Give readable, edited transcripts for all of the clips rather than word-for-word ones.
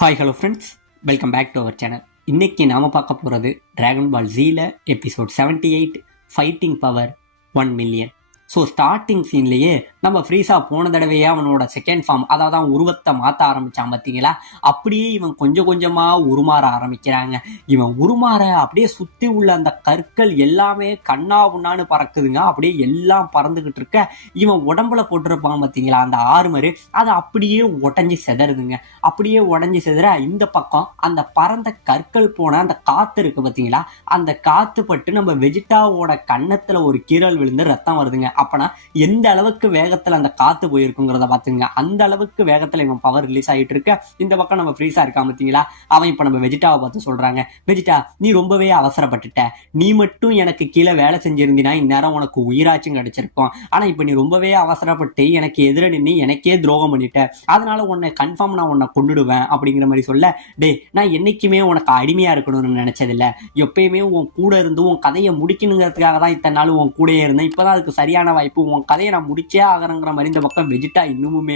Hi hello friends, welcome back to our channel. இன்னைக்கு நாம பார்க்க போகிறது டிராகன் பால் ஜீல episode 78 fighting power 1 million. So starting சீன்லேயே நம்ம ஃப்ரீஸா போன தடவையே அவனோட செகண்ட் ஃபார்ம், அதாவது அவன் உருவத்தை மாற்ற ஆரம்பிச்சான் பார்த்தீங்களா. அப்படியே இவன் கொஞ்சம் கொஞ்சமாக உருமாற ஆரம்பிக்கிறாங்க. இவன் உருமாற அப்படியே சுற்றி உள்ள அந்த கற்கள் எல்லாமே கண்ணா உண்ணான்னு பறக்குதுங்க. அப்படியே எல்லாம் பறந்துக்கிட்டு இருக்க இவன் உடம்புல போட்டிருப்பான் பார்த்தீங்களா அந்த ஆர்மரு, அது அப்படியே உடஞ்சி செதறுதுங்க. அப்படியே உடஞ்சி செதற இந்த பக்கம் அந்த பறந்த கற்கள் போன அந்த காற்று இருக்கு பார்த்தீங்களா, அந்த காற்று பட்டு நம்ம வெஜிடாவோட கன்னத்தில் ஒரு கீறல் விழுந்து ரத்தம் வருதுங்க. அப்பனா எந்த அளவுக்கு வேகத்துல அந்த காத்து போயிருக்குங்கிறத பாத்துங்க. அந்த அளவுக்கு வேகத்துல இவன் பவர் ரிலீஸ் ஆகிட்டு இருக்க இந்த பக்கம் நம்ம ஃப்ரீஸா இருக்கான் பார்த்தீங்களா. அவன் இப்ப நம்ம வெஜிடாவை பார்த்து சொல்றாங்க, வெஜிடா நீ ரொம்பவே அவசரப்பட்டுட்ட, நீ மட்டும் எனக்கு கீழே வேலை செஞ்சிருந்தீனா இந்நேரம் உனக்கு உயிராச்சும் கிடைச்சிருக்கும். ஆனா இப்ப நீ ரொம்பவே அவசரப்பட்டு எனக்கு எதிர நின்று எனக்கே துரோகம் பண்ணிட்ட, அதனால உன்னை கன்ஃபார்ம் நான் உன்னை கொண்டுடுவேன் அப்படிங்கிற மாதிரி சொல்ல, டே நான் என்னைக்குமே உனக்கு அடிமையா இருக்கணும்னு நினைச்சதில்ல, எப்பயுமே உன் கூட இருந்து உன் கதையை முடிக்கணுங்கிறதுக்காக தான் இத்தனை நாள் உன் கூடயே இருந்தேன், இப்பதான் அதுக்கு சரியான வாய்ப்பு, உன் கதையை நான் முடிச்சே ஆகிறங்கிற மாதிரி இந்த பக்கம் வெஜிடா இன்னுமே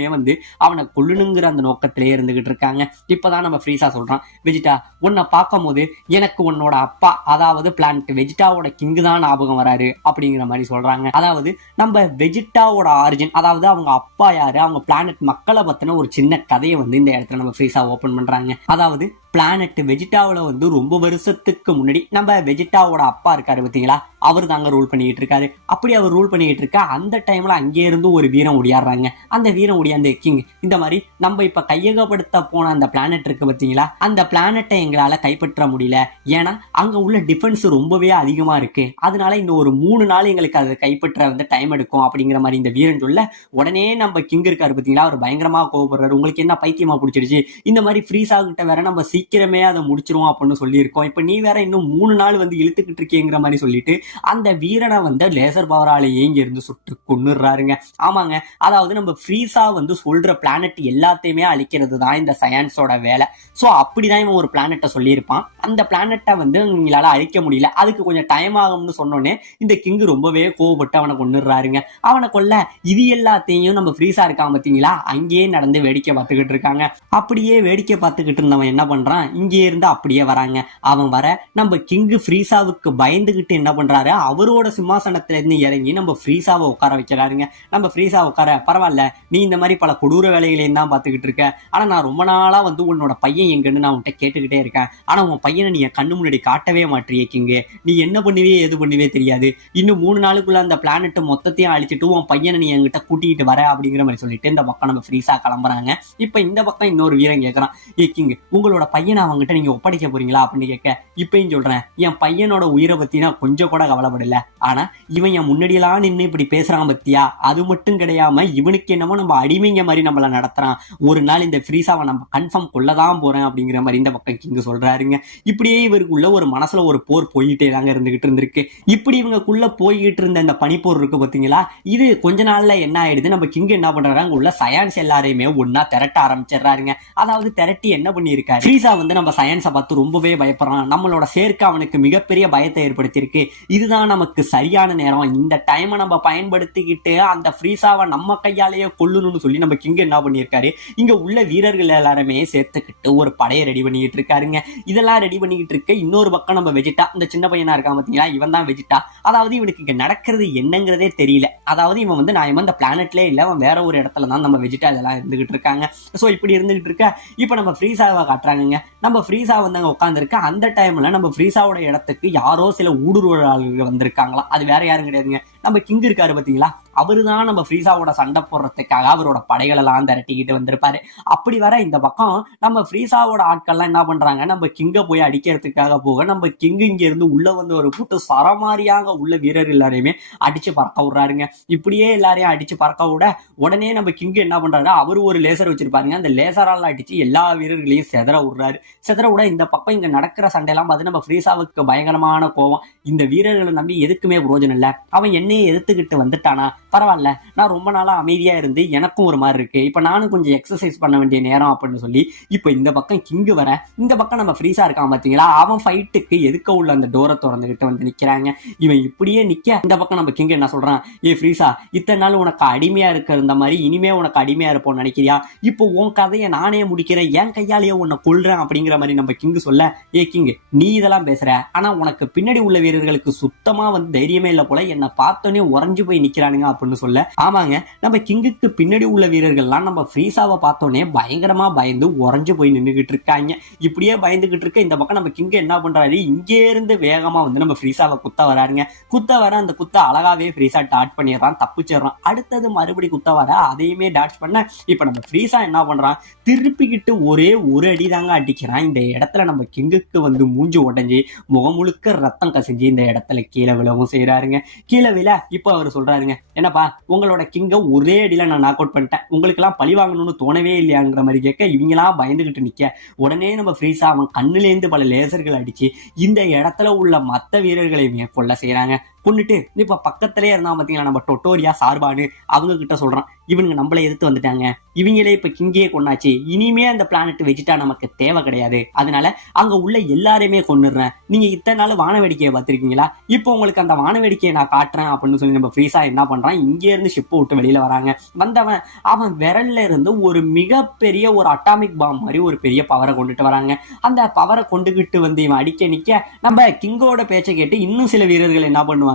அவனை கொல்லணுங்கிற அந்த நோக்கத்திலே இருந்துகிட்டு இருக்காங்க. இப்பதான் நம்ம ஃப்ரீஸா சொல்றான், வெஜிடா உன்னை பார்க்கும் போது எனக்கு உன்னோட அப்பா, அதாவது பிளானட் வெஜிடாவோட கிங்கு தான் ஞாபகம் வராரு அப்படிங்கிற மாதிரி சொல்றாங்க. அதாவது நம்ம வெஜிடாவோட ஆரிஜின், அதாவது அவங்க அப்பா யாரு, அவங்க பிளானட் மக்களை பத்தின ஒரு சின்ன கதையை இந்த இடத்துல நம்ம ஃப்ரீஸா ஓபன் பண்றாங்க. அதாவது பிளானட் வெஜிடாவில் ரொம்ப வருஷத்துக்கு முன்னாடி நம்ம வெஜிடாவோட அப்பா இருக்காரு பார்த்தீங்களா, அவர் தாங்க ரூல் பண்ணிக்கிட்டு இருக்காரு. அப்படி அவர் ரூல் பண்ணிக்கிட்டு இருக்க அந்த டைம்ல அங்கே இருந்து ஒரு வீரம் ஒடியாடுறாங்க. அந்த வீரம் ஒடியாந்த கிங் இந்த மாதிரி நம்ம இப்ப கையகப்படுத்த போன அந்த பிளானட் இருக்கு பார்த்தீங்களா, அந்த பிளானட்டை எங்களால கைப்பற்ற முடியல, ஏன்னா அங்க உள்ள டிஃபென்ஸ் ரொம்பவே அதிகமா இருக்கு, அதனால இன்னும் ஒரு 3 நாள் எங்களுக்கு அதை கைப்பற்ற டைம் எடுக்கும் அப்படிங்கிற மாதிரி இந்த வீரன் சொல்ல, உடனே நம்ம கிங் இருக்காரு பார்த்தீங்களா, அவர் பயங்கரமா கோவப்படுறாரு. உங்களுக்கு என்ன பைத்தியமா பிடிச்சிருச்சு, இந்த மாதிரி ஃப்ரீஸ் ஆகிட்ட வேற நம்ம சீக்கிரமே அதை முடிச்சிருவோம் அப்படின்னு சொல்லியிருக்கோம், இப்ப நீ வேற இன்னும் 3 நாள் இழுத்துக்கிட்டு இருக்கேங்கிற மாதிரி சொல்லிட்டு அந்த வீரனை லேசர் பவராலேயே இங்க இருந்து சுட்டு கொன்னுறாருங்க. ஆமாங்க, அதாவது நம்ம ஃப்ரீஸா சொல்ற பிளானட் எல்லாத்தையுமே அழிக்கிறது தான் இந்த சயின்ஸோட வேலை. சோ அப்படிதான் இவன் ஒரு பிளானட்டை சொல்லியிருப்பான். அந்த பிளானட்டை உங்களால அழிக்க முடியல, அதுக்கு கொஞ்சம் டைம் ஆகும்னு சொன்னோன்னே இந்த கிங் ரொம்பவே கோவப்பட்டு அவனை கொன்னுறாருங்க. அவனை கொல்ல இது எல்லாத்தையும் நம்ம ஃப்ரீஸா இருக்கான் பார்த்தீங்களா, அங்கேயே நடந்து வேடிக்கை பார்த்துக்கிட்டு இருக்காங்க. அப்படியே வேடிக்கை பார்த்துக்கிட்டு இருந்தவன் என்ன பண்றான், இங்கே இருந்து அப்படியே வராங்க. அவன் வர நம்ம கிங் ஃப்ரீஸாவுக்கு பயந்துகிட்டு என்ன பண்றாரு, அவரோட சிம்மாசனத்துல இருந்து இறங்கி நம்ம ஃப்ரீஸாவை உட்கார வைக்கிறாருங்க. நம்ம ஃப்ரீஸா உட்கார, பரவாயில்ல நீ இந்த மாதிரி பல கொடூர வேலைகளையும் தான் பார்த்துக்கிட்டு இருக்க, ஆனா நான் ரொம்ப நாளா உன்னோட பையன் எங்கன்னு நான் உன்கிட்ட கேட்டுக்கிட்டே இருக்கேன், ஆனா உன் பையனை நீ என் கண்ணு முன்னாடி காட்டவே மாட்டியே கிங்கு, நீ என்ன பண்ணுவே எது பண்ணுவே தெரியாது, இன்னும் 3 நாளுக்குள்ள அந்த பிளானட் மொத்தத்தையும் அழிச்சிட்டு உன் பையனை நீ என்கிட்ட கூட்டிகிட்டு வர அப்படிங்கிற மாதிரி சொல்லிட்டு இந்த பக்கம் நம்ம ஃப்ரீஸா கிளம்புறாங்க. இப்ப இந்த பக்கம் இன்னொரு வீரன் கேட்கறான், ஏ கிங் உங்களோட பையனை அவங்ககிட்ட நீங்க ஒப்படைக்க போறீங்களா அப்படின்னு கேட்க, இப்பயும் சொல்றேன் என் பையனோட உயிரை பத்தி நான் கொஞ்சம் கூட கவலைப்படல, ஆனா இவன் என் முன்னாடியெல்லாம் நின்று இப்படி பேசுறான் பத்தியா, அது மட்டும் கிடையாம இவனுக்கு என்னமோ நம்ம அடிமைங்க மாதிரி நம்மள நடத்துறான், ஒரு நாள் இந்த ஃப்ரீஸாவை நம்ம கன்ஃபார்ம் கொள்ளதான் போறேன் அப்படிங்கிற மாதிரி இந்த பக்கம் கிங் சொல்றாருங்க. இப்படியே இவருக்குள்ள ஒரு மனசுல ஒரு போர் போயிட்டே தாங்க இருந்துகிட்டு இருந்திருக்கு. இப்படி இவங்களுக்குள்ள போய்கிட்டு இருந்த இந்த பனிப்போர் இருக்கு பாத்தீங்களா, இது கொஞ்ச நாள்ல என்ன ஆயிடுது, நம்ம கிங் என்ன பண்றாரு, அங்க உள்ள சயின்ஸ் எல்லாரையுமே ஒன்னா திரட்ட ஆரம்பிச்சிடுறாருங்க. அதாவது திரட்டி என்ன பண்ணியிருக்காரு, ஃப்ரீஸா நம்ம சயின்ஸை பார்த்து ரொம்பவே பயப்படுறான், நம்மளோட சேர்க்கை அவனுக்கு மிகப்பெரிய பயத்தை ஏற்படுத்தியிருக்கு, இதுதான் நமக்கு சரியான நேரம், இந்த டைமை நம்ம பயன்படுத்திக்கிட்டு அந்த ஃப்ரீஸாவை நம்ம கையாலேயே கொல்லணும்னு சொல்லி நம்ம கிங் என்ன பண்ணியிருக்காரு, இங்க உள்ள வீரர்கள் எல்லாருமே சேர்த்துக்கிட்டு ஒரு படையை ரெடி பண்ணிக்கிட்டு இருக்காருங்க. இதெல்லாம் ரெடி பண்ணிக்கிட்டு இருக்க இன்னொரு பக்கம் நம்ம வெஜிடா, இந்த சின்ன பையனா இருக்கான் பாத்தீங்களா, இவன் தான் வெஜிடா. அதாவது இவனுக்கு இங்க நடக்கிறது என்னங்கிறதே தெரியல, அதாவது இவன் நான் இந்த பிளானட்ல இல்ல, அவன் வேற ஒரு இடத்துல தான் நம்ம வெஜிடா இதெல்லாம் இருந்துகிட்டு இருக்காங்க. சோ இப்படி இருந்துகிட்டு இருக்க இப்ப நம்ம ஃப்ரீஸாவை காட்டுறாங்க. நம்ம ஃப்ரீஸா அங்க உட்காந்துருக்க அந்த டைம்ல நம்ம ஃப்ரீஸாவோட இடத்துக்கு யாரோ சில ஊடுருவலாளர்கள் வந்திருக்காங்களா, அது வேற யாரும் கிடையாதுங்க, நம்ம கிங் இருக்காரு பாத்தீங்களா, அவருதான் நம்ம ஃப்ரீஸாவோட சண்டை போடுறதுக்காக அவரோட படைகள் எல்லாம் திரட்டிக்கிட்டு வந்திருப்பாரு. அப்படி வர இந்த பக்கம் நம்ம ஃப்ரீஸாவோட ஆட்கள்லாம் என்ன பண்றாங்க, நம்ம கிங்க போய் அடிக்கிறதுக்காக போக நம்ம கிங் இங்க இருந்து உள்ள ஒரு கூட்டு சரமாரியாக உள்ள வீரர் எல்லாரையுமே அடிச்சு பறக்க விடுறாருங்க. இப்படியே எல்லாரையும் அடிச்சு பறக்க விட உடனே நம்ம கிங் என்ன பண்றாரு, அவரு ஒரு லேசர் வச்சிருப்பாருங்க, அந்த லேசரால அடிச்சு எல்லா வீரர்களையும் செதற விடுறாரு. செதற விட இந்த பக்கம் இங்க நடக்கிற சண்டையெல்லாம் பார்த்து நம்ம ஃப்ரீஸாவுக்கு பயங்கரமான கோவம், இந்த வீரர்களை நம்பி எதுக்குமே பிரோஜனம் இல்ல, அவன் என்ன உடனே எதிர்த்துக்கிட்டு வந்துட்டானா, பரவாயில்ல நான் ரொம்ப நாளா அமைதியா இருந்து எனக்கும் ஒரு மாதிரி இருக்கு, இப்ப நானும் கொஞ்சம் எக்ஸசைஸ் பண்ண வேண்டிய நேரம் அப்படின்னு சொல்லி இப்ப இந்த பக்கம் கிங்கு வர, இந்த பக்கம் நம்ம ஃப்ரீஸா இருக்கான் பாத்தீங்களா, அவன் ஃபைட்டுக்கு எதுக்க உள்ள அந்த டோரை திறந்துகிட்டு வந்து நிக்கிறாங்க. இவன் இப்படியே நிக்க இந்த பக்கம் நம்ம கிங் என்ன சொல்றான், ஏ ஃப்ரீஸா இத்தனை நாள் உனக்கு அடிமையா இருக்க இந்த மாதிரி இனிமே உனக்கு அடிமையா இருப்போம்னு நினைக்கிறியா, இப்போ உன் கதையை நானே முடிக்கிறேன், என் கையாலேயே உன்னை கொல்றேன் அப்படிங்கிற மாதிரி நம்ம கிங்கு சொல்ல, ஏ கிங் நீ இதெல்லாம் பேசுற, ஆனா உனக்கு பின்னாடி உள்ள வீரர்களுக்கு சுத்தமா வந்து தைரியமே இல்ல போல, என்ன பார்த்தோன்னே உறைஞ்சு போய் நிக்கிறானுங்க அப்படின்னு சொல்ல, ஆமாங்க நம்ம கிங்குக்கு பின்னாடி உள்ள வீரர்கள்லாம் நம்ம ஃப்ரீஸாவை பார்த்தோன்னே பயங்கரமா பயந்து உறைஞ்சு போய் நின்றுகிட்டு இருக்காங்க. இப்படியே பயந்துகிட்டு இருக்க இந்த பக்கம் நம்ம கிங்க என்ன பண்றாரு, இங்கே இருந்து வேகமா வந்து நம்ம ஃப்ரீஸாவை குத்த வராருங்க. குத்த வர அந்த குத்த அழகாவே ஃப்ரீஸா டாட் பண்ணிடுறான், தப்பிச்சிடறான். அடுத்தது மறுபடி குத்த வர அதையுமே டாட் பண்ண இப்ப நம்ம ஃப்ரீஸா என்ன பண்றான், திருப்பிக்கிட்டு ஒரே ஒரு அடி தாங்க அடிக்கிறான். இந்த இடத்துல நம்ம கிங்குக்கு வந்து மூஞ்சி உடஞ்சி முகம் முழுக்க ரத்தம் கசிஞ்சு இந்த இடத்துல கீழே விழவும் செய்யறாருங்க. கீழே விழ இப்ப அவர் சொல்றாருங்க, என்னப்பா உங்களோட கிங்க ஒரே அடியில நான் நாக் அவுட் பண்ணிட்டேன், உங்களுக்கு எல்லாம் பழி வாங்கணும்னு தோணவே இல்லையாங்கிற மாதிரி கேட்க, இவங்கெல்லாம் பயந்துகிட்டு நிக்க உடனே நம்ம ஃப்ரீஸா அவன் கண்ணுலேருந்து பல லேசர்கள் அடிச்சு இந்த இடத்துல உள்ள மற்ற வீரர்களையுமே கொல்ல செய்யறாங்க. கொண்டுட்டு இப்ப பக்கத்திலே இருந்தா பாத்தீங்களா நம்ம டொட்டோரியா சார்பானு, அவங்க கிட்ட சொல்றான், இவனுங்க நம்மளை எதிர்த்து வந்துட்டாங்க, இவங்களே இப்ப கிங்கே கொண்டாச்சு, இனிமே அந்த பிளானட் வெஜிட்டா நமக்கு தேவை கிடையாது, அதனால அங்க உள்ள எல்லாரையுமே கொண்டுடுறேன், நீங்க இத்தனை நாள் வான வேடிக்கையை பார்த்திருக்கீங்களா, இப்போ உங்களுக்கு அந்த வான வேடிக்கையை நான் காட்டுறேன் அப்படின்னு சொல்லி நம்ம ஃப்ரீஸா என்ன பண்றான், இங்கே இருந்து ஷிப்பை விட்டு வெளியில வராங்க. வந்தவன் அவன் விரல்ல இருந்து ஒரு மிகப்பெரிய ஒரு அட்டாமிக் பாம் மாதிரி ஒரு பெரிய பவரை கொண்டுட்டு வராங்க. அந்த பவரை கொண்டுகிட்டு வந்து இவன் அடிக்க நிக்க நம்ம கிங்கோட பேச்சை கேட்டு இன்னும் சில வீரர்கள் என்ன பண்ணுவாங்க,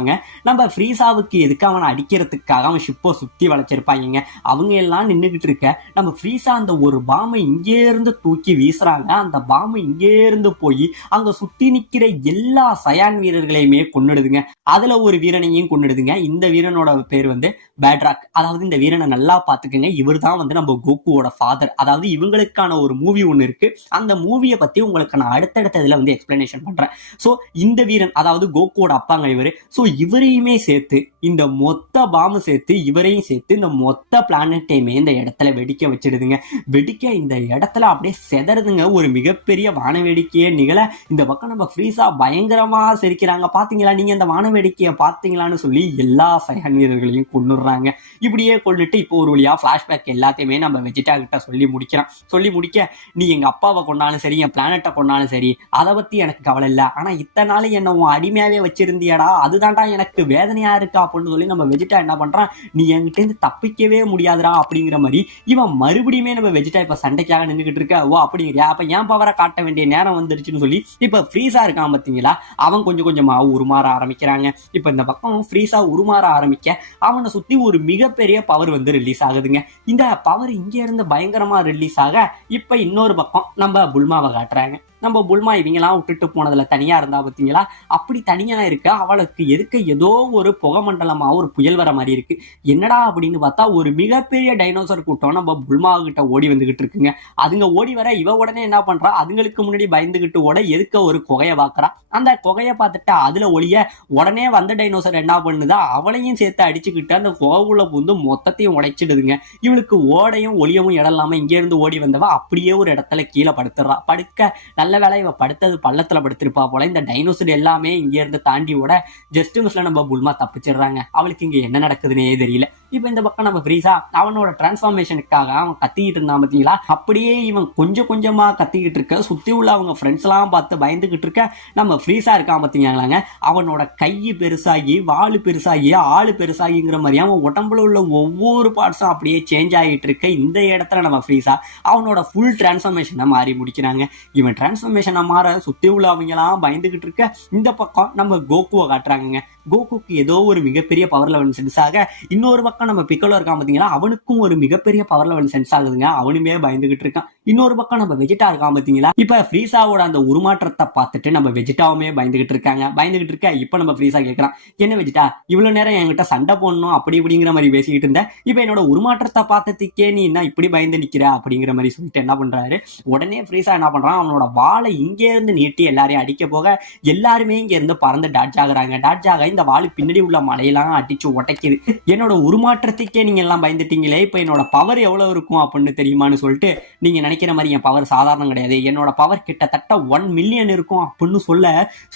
நம்ம ஃப்ரீஸாவுக்கு எதுக்கு அவனை அடிக்கிறதுக்காக அவன் ஷிப்பை சுத்தி வளைச்சிருப்பாங்க. அவங்க எல்லாம் நின்றுகிட்டு இருக்க நம்ம ஃப்ரீஸா அந்த ஒரு பாமை இங்கே இருந்து தூக்கி வீசுறாங்க. அந்த பாமை இங்கே இருந்து போய் அங்க சுத்தி நிக்கிற எல்லா சயான் வீரர்களையுமே கொன்னுடுதுங்க. அதுல ஒரு வீரனையும் கொன்னுடுதுங்க. இந்த வீரனோட பேர் வந்து பேட்ராக். அதாவது இந்த வீரனை நல்லா பாத்துக்கங்க, இவர் தான் வந்து நம்ம கோகுவோட ஃபாதர். அதாவது இவங்களுக்கான ஒரு மூவி ஒண்ணு இருக்கு, அந்த மூவியை பத்தி உங்களுக்கு நான் அடுத்தடுத்த இதுல வந்து எக்ஸ்பிளனேஷன் பண்றேன். சோ இந்த வீரன் அதாவது கோகுவோட அப்பாங்க இவரு. சோ இவரையுமே சேர்த்து இந்த மொத்த பாம்பு சேர்த்து இவரையும் சேர்த்து இந்த மொத்த பிளானட்டையுமே இந்த இடத்துல வெடிக்க வச்சிடுதுங்க. வெடிக்க இந்த இடத்துல அப்படியே செதறதுங்க. ஒரு மிகப்பெரிய வான வேடிக்கையே நிகழ இந்த பக்கம் நம்ம ஃப்ரீஸா பயங்கரமா சிரிக்கிறாங்க. பாத்தீங்களா நீங்க இந்த வான வேடிக்கையை பாத்தீங்களான்னு சொல்லி எல்லா சயான் வீரர்களையும் கொன்னுடுறாங்க. இப்படியே கொண்டுட்டு இப்போ ஒரு வழியா பிளாஷ்பேக் எல்லாத்தையுமே நம்ம வெஜிடா கிட்ட சொல்லி முடிக்கிறான். சொல்லி முடிக்க, நீ எங்க அப்பாவை கொண்டாலும் சரி என் பிளானட்டை கொண்டாலும் சரி அதை பத்தி எனக்கு கவலை இல்லை, ஆனா இத்தனை நாள் என்ன உன் அடிமையாவே வச்சிருந்தியாடா, அதுதான்டா எனக்கு வேதனையா இருக்கா அப்படின்னு சொல்லி நம்ம வெஜிடா என்ன பண்றான், நீ என்கிட்ட இருந்து தப்பிக்கவே முடியாதுடா அப்படிங்கிற மாதிரி இவன் மறுபடியுமே நம்ம வெஜிடா இப்ப சண்டைக்காக நின்றுகிட்டு இருக்க. ஓ அப்படிங்கிறியா, அப்ப ஏன் பவரை காட்ட வேண்டிய நேரம் வந்துருச்சுன்னு சொல்லி இப்ப ஃப்ரீஸா இருக்கான் பாத்தீங்களா, அவன் கொஞ்சம் கொஞ்சமா உருமாற ஆரம்பிக்கிறாங்க. இப்ப இந்த பக்கம் ஃப்ரீஸா உருமாற ஆரம்பிக்க அவனை சுத்தி ஒரு மிகப்பெரிய பவர் வந்து ரிலீஸ் ஆகுதுங்க. இந்த பவர் இங்க இருந்து பயங்கரமா ரிலீஸ் ஆக இப்ப இன்னொரு பக்கம் நம்ம புல்மாவை காட்டுறாங்க. நம்ம புல்மா இவங்கெல்லாம் விட்டுட்டு போனதுல தனியா இருந்தா பாத்தீங்களா, அப்படி தனியா இருக்க அவளுக்கு எதுக்க ஏதோ ஒரு புகை மண்டலமா ஒரு புயல் வர மாதிரி இருக்கு. என்னடா அப்படின்னு பார்த்தா ஒரு மிகப்பெரிய டைனோசர் கூட்டம் நம்ம புல்மா கிட்ட ஓடி வந்துகிட்டு இருக்குங்க. அதுங்க ஓடி வர இவ உடனே என்ன பண்றா, அதுங்களுக்கு முன்னாடி பயந்துகிட்டு ஓட எதுக்க ஒரு குகையை பாக்குறா. அந்த குகையை பார்த்துட்டு அதுல ஒளிய உடனே வந்த டைனோசர் என்ன பண்ணுதா, அவளையும் சேர்த்து அடிச்சுக்கிட்டு அந்த குகைக்குள்ள புந்து மொத்தத்தையும் உடைச்சிடுதுங்க. இவளுக்கு ஓடையும் ஒளியவும் இடம் இல்லாம இங்க இருந்து ஓடி வந்தவ அப்படியே ஒரு இடத்துல கீழே படுத்துறா. படுக்க நல்ல வேலை இவ படுத்தது பள்ளத்துல படுத்திருப்பா போல. இந்த டைனோசர் எல்லாமே இங்க இருந்து தாண்டி ஓட ஜஸ்ட் மிஸ்ல நம்ம புல்மா தப்பிச்சிடுறாங்க. அவளுக்கு இங்க என்ன நடக்குதுன்னே தெரியல. இப்ப இந்த பக்கம் நம்ம ஃப்ரீஸா அவனோட டிரான்ஸ்ஃபார்மேஷனுக்காக அவன் கத்திக்கிட்டு இருந்தான் பாத்தீங்களா, அப்படியே இவன் கொஞ்சம் கொஞ்சமா கத்திக்கிட்டு இருக்க, சுத்தி உள்ள அவங்க ஃப்ரெண்ட்ஸ் எல்லாம் பார்த்து பயந்துகிட்டு இருக்க நம்ம ஃப்ரீஸா இருக்கான் பாத்தீங்களாங்க, அவனோட கை பெருசாகி வாலு பெருசாகி ஆளு பெருசாகிங்கிற மாதிரி அவன் உடம்புல உள்ள ஒவ்வொரு பார்ட்ஸும் அப்படியே சேஞ்ச் ஆகிட்டு இருக்க. இந்த இடத்துல நம்ம ஃப்ரீஸா அவனோட ஃபுல் டிரான்ஸ்ஃபார்மேஷனை மாறி முடிக்கிறாங்க. இவன் டிரான்ஸ்ஃபார்மேஷனை மாற சுத்தி உள்ள அவங்க எல்லாம் பயந்துகிட்டு இருக்க. இந்த பக்கம் நம்ம கோகுவை காட்டுறாங்க. கோகுக்கு ஏதோ ஒரு மிகப்பெரிய பவர் லெவல் சென்ஸ் ஆக, இன்னொரு பக்கம் நம்ம பிக்கலோ இருக்கான் பாத்தீங்களா, அவனுக்கும் ஒரு மிகப்பெரிய பவர் லெவல் சென்ஸ் ஆகுதுங்க. அவனுமே பயந்துகிட்டு இருக்கான். இன்னொரு பக்கம் நம்ம வெஜிடா இருக்கான் பாத்தீங்களா, இப்ப ஃப்ரீஸாவோட அந்த உருமாற்றத்தை பார்த்துட்டு நம்ம வெஜிடாவுமே பயந்துகிட்டு இருக்காங்க. பயந்துகிட்டு இருக்க இப்ப நம்ம ஃப்ரீஸா கேட்கறான், என்ன வெஜிடா இவ்வளவு நேரம் என்கிட்ட சண்டை போடணும் அப்படி இப்படிங்கிற மாதிரி பேசிக்கிட்டு இருந்த, இப்ப என்னோட உருமாற்றத்தை பார்த்ததுக்கே நீ என்ன இப்படி பயந்து நிக்கிற அப்படிங்கிற மாதிரி சொல்லிட்டு என்ன பண்றாரு, உடனே ஃப்ரீஸா என்ன பண்றான், அவனோட வாளை இங்கே இருந்து நீட்டி எல்லாரையும் அடிக்க போக எல்லாருமே இங்க இருந்து பறந்து டாட்ஜ் ஆகுறாங்க. டாட்ஜ் ஆக இந்த வாளு பின்னாடி உள்ள மலையெல்லாம் அடிச்சு உடைக்குது. என்னோட உருமாற்றத்துக்கே நீங்க எல்லாம் பயந்துட்டீங்களே, இப்ப என்னோட பவர் எவ்வளவு இருக்கும் அப்படின்னு தெரியுமான்னு சொல்லிட்டு, நீங்க நினைக்கிற மாதிரி என் பவர் சாதாரணம் கிடையாது, என்னோட பவர் கிட்டத்தட்ட 1 மில்லியன் இருக்கும் அப்படின்னு சொல்ல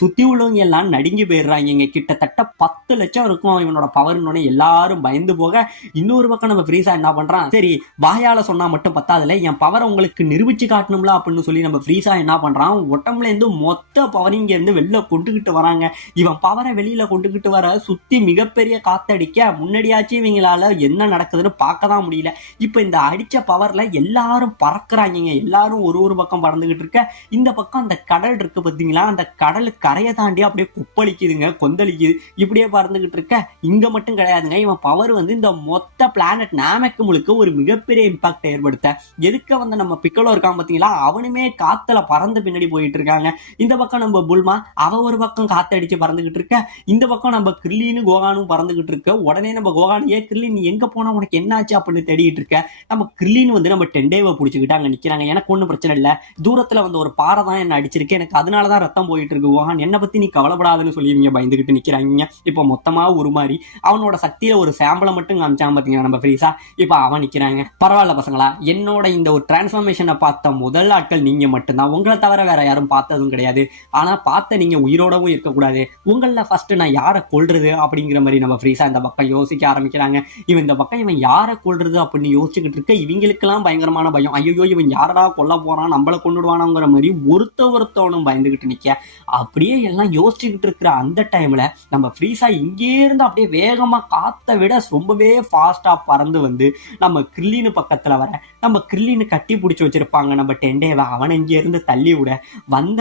சுத்தி உள்ளவங்க எல்லாம் நடுங்கி போயிடுறாங்க. கிட்டத்தட்ட 10 10 லட்சம் இருக்கும் இவனோட பவர்னு எல்லாரும் பயந்து போக, இன்னொரு பக்கம் நம்ம ஃப்ரீசா என்ன பண்றான், சரி வாயால சொன்னா மட்டும் பத்தாதுல, என் பவரை உங்களுக்கு நிரூபிச்சு காட்டணும்ல அப்படின்னு சொல்லி நம்ம ஃப்ரீசா என்ன பண்றான், உடம்புல இருந்து மொத்த பவரையும் இங்க இருந்து வெளில கொண்டுகிட்டு வராங்க. இவன் பவரை வெளியில கொண்டுகிட்டு வர சுத்தி மிகப்பெரிய காத்தடிக்க, முன்னாடியாச்சும் இவங்களால என்ன நடக்குதுன்னு பார்க்க தான் முடியல. இப்ப இந்த அடிச்ச பவர்ல எல்லாரும் பறக்குறாங்க, எல்லாரும் ஒரு பக்கம் பறந்துகிட்டு இருக்க. இந்த பக்கம் அந்த கடல் இருக்கு பாத்தீங்களா, அந்த கடல் கரையை தாண்டி அப்படியே கொப்பளிக்குதுங்க, கொந்தளிக்குது. இப்படியே பறந்துகிட்டு இருக்க. இங்க மட்டும் கிடையாதுங்க, இவன் பவர் இந்த மொத்த பிளானட் நாமெக்கு முழுக்க ஒரு மிகப்பெரிய இம்பாக்ட் ஏற்படுத்த, எதுக்க நம்ம பிக்கலோ இருக்கான் பாத்தீங்களா, அவனுமே காத்துல பறந்து பின்னாடி போயிட்டு இருக்காங்க. இந்த பக்கம் நம்ம புல்மா அவ ஒரு பக்கம் காத்தடிச்சு பறந்துகிட்டு இருக்க, இந்த பக்கம் நம்ம கிர்லின்னு கோகானும் பறந்துகிட்டு இருக்க. உடனே நம்ம கோகான், ஏ கிர்லின் நீ எங்க போனா, உனக்கு என்னாச்சு அப்படின்னு தேடிட்டு இருக்க. நம்ம கிர்லின் நம்ம டெண்டேவை பிடிச்சிக்கிட்டு அங்க நிக்கிறாங்க. எனக்கு ஒன்றும் பிரச்சனை இல்லை, தூரத்துல ஒரு பாறை தான் என்ன அடிச்சிருக்கு, எனக்கு அதனாலதான் ரத்தம் போயிட்டு இருக்கு கோகான், என்னை பத்தி நீ கவலைப்படாதுன்னு சொல்லி இவங்க பயந்துகிட்டு நிக்கிறாங்க. இப்ப மொத்தமா உருமாறி அவனோட சக்தியில ஒரு சாம்பிளை மட்டும் காமிச்சான் பாத்தீங்கன்னா நம்ம ஃப்ரீசா, இப்ப அவன் நிக்கிறாங்க. பரவாயில்ல பசங்களா, என்னோட இந்த ஒரு டிரான்ஸ்ஃபர்மேஷனை பார்த்த முதல் ஆட்கள் நீங்க மட்டும்தான், உங்களை தவிர வேற யாரும் பார்த்ததும் கிடையாது. ஆனா பார்த்த நீங்க உயிரோடவும் இருக்கக்கூடாது, உங்கள ஃபர்ஸ்ட் நான் யாரை கொல்றது அப்படிங்கிற மாதிரி நம்ம ஃப்ரீசா இந்த பக்கம் யோசிக்க ஆரம்பிக்கிறாங்க. இவன் இந்த பக்கம் இவன் யாரை கொல்றது அப்படின்னு யோசிச்சுக்கிட்டு இருக்க. இவங்களுக்கெல்லாம் பயங்கரமான பயம், ஐயோ இவன் யாரா கொல்ல போறான், நம்மளை கொண்டுடுவானுங்கிற மாதிரி ஒருத்தவனும் பயந்துகிட்டு நிக்க. அப்படியே எல்லாம் யோசிச்சுக்கிட்டு இருக்கிற அந்த டைம்ல நம்ம ஃப்ரீசா இங்கே இருந்து அப்படியே வேகமா காத்த விட ரொம்பவே ஃபாஸ்டா பறந்து நம்ம கிர்லின்னு பக்கத்துல வர, நம்ம கிர்லின்னு கட்டி பிடிச்சி வச்சிருப்பாங்க நம்ம டெண்டேவை, அவன் இங்கே இருந்து தள்ளி விட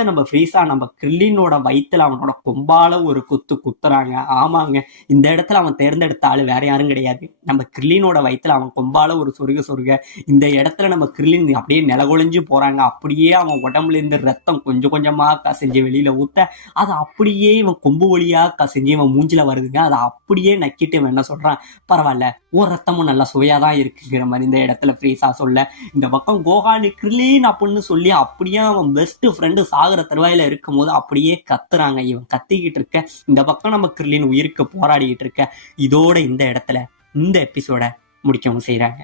நம்ம ஃப்ரீசா நம்ம கிர்லினோட வயிற்றுல அவனோட கொம்பால ஒரு குத்துறாங்க. ஆமாங்க, இந்த இடத்துல அவன் தேர்ந்தெடுத்த ஆளு வேற யாரும் கிடையாது, நம்ம கிர்லினோட வயிற்றுல அவன் கொம்பால ஒரு சொருக இந்த இடத்துல நம்ம கிர்லின் அப்படியே நிலகுலைஞ்சு போறாங்க. அப்படியே அவன் உடம்புல இருந்து ரத்தம் கொஞ்சம் கொஞ்சமா கசிஞ்சு வெளியில ஊத்த, அது அப்படியே இவன் கொம்பு வழியா கசிஞ்சு இவன் மூஞ்சில வருதுங்க. அதை அப்படியே நக்கிட்டு இவன் என்ன சொல்றான், பரவாயில்ல ஒரு ரத்தமும் நல்லா சுவையாதான் இருக்குங்கிற மாதிரி இந்த இடத்துல ஃப்ரீசா சொல்ல, இந்த பக்கம் கோகான் கிர்லின் அப்படின்னு சொல்லி அப்படியே அவன் பெஸ்ட் ஃப்ரெண்டு சாகுற தருவாயில இருக்கும் போது அப்படியே கத்துறாங்க. இவன் கத்திக்கிட்டு இருக்க, இந்த பக்கம் நம்ம கிர்லின் உயிருக்கு போராடிக்கிட்டு இருக்க. இதோட இந்த இடத்துல இந்த எபிசோட முடிக்கவும் செய்யறாங்க.